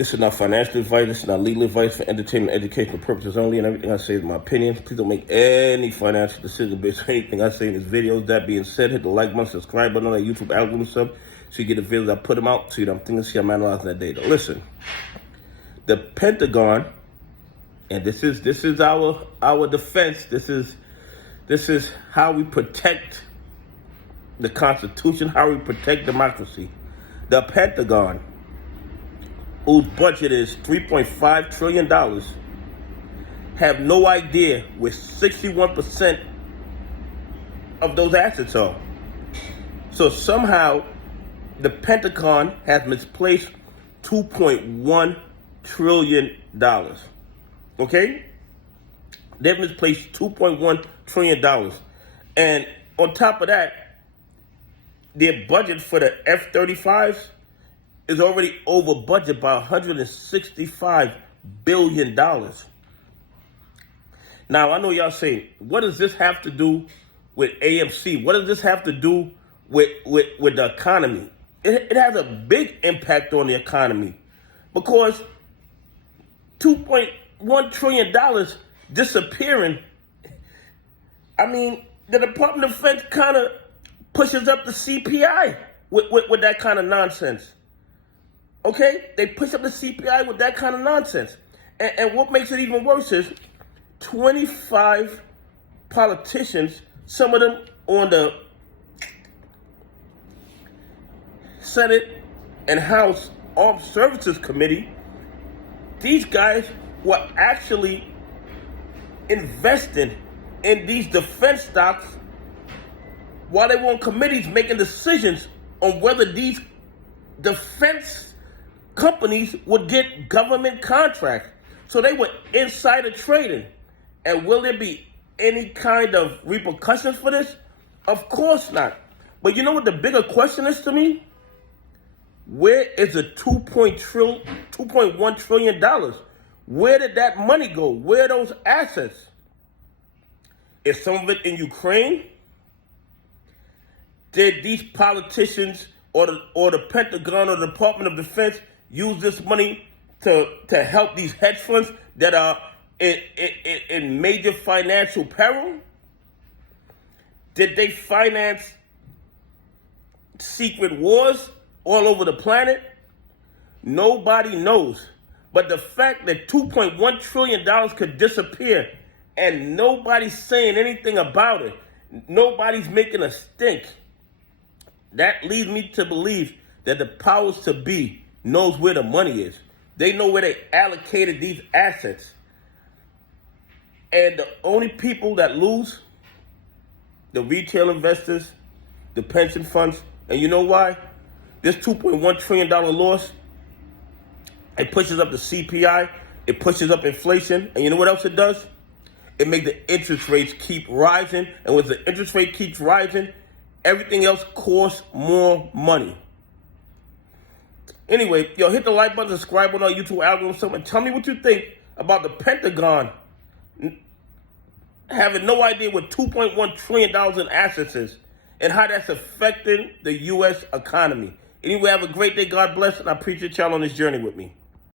This is not financial advice. This is not legal advice for entertainment, educational purposes only. And everything I say is my opinion. Please don't make any financial decision based on anything I say in this video. That being said, hit the like button, subscribe button on that YouTube algorithm stuff so you get the videos I put them out. So you know I'm thinking, see I'm analyzing that data. Listen, the Pentagon, and this is our defense. This is how we protect the Constitution, how we protect democracy. The Pentagon, whose budget is $3.5 trillion, have no idea where 61% of those assets are. So somehow the Pentagon has misplaced $2.1 trillion. Okay? They've misplaced $2.1 trillion. And on top of that, their budget for the F-35s is already over budget by $165 billion. Now, I know y'all saying, what does this have to do with AMC? What does this have to do with the economy? It has a big impact on the economy because $2.1 trillion disappearing. I mean, the Department of Defense kind of pushes up the CPI with that kind of nonsense. Okay? They push up the CPI with that kind of nonsense. And what makes it even worse is 25 politicians, some of them on the Senate and House Armed Services Committee, these guys were actually investing in these defense stocks while they were on committees making decisions on whether these defense companies would get government contracts. So they were insider trading. And will there be any kind of repercussions for this? Of course not. But you know what the bigger question is to me? Where is the $2.1 trillion? Where did that money go? Where are those assets? Is some of it in Ukraine? Did these politicians or the Pentagon or the Department of Defense use this money to help these hedge funds that are in major financial peril? Did they finance secret wars all over the planet? Nobody knows. But the fact that $2.1 trillion could disappear and nobody's saying anything about it, nobody's making a stink, that leads me to believe that the powers to be knows where the money is. They know where they allocated these assets. And the only people that lose, the retail investors, the pension funds. And you know why? This $2.1 trillion loss, it pushes up the CPI, it pushes up inflation, and you know what else it does? It makes the interest rates keep rising, and when the interest rate keeps rising, everything else costs more money. Anyway, yo, hit the like button, subscribe on our YouTube algorithm, and tell me what you think about the Pentagon having no idea what $2.1 trillion in assets is and how that's affecting the U.S. economy. Anyway, have a great day. God bless, and I appreciate y'all on this journey with me.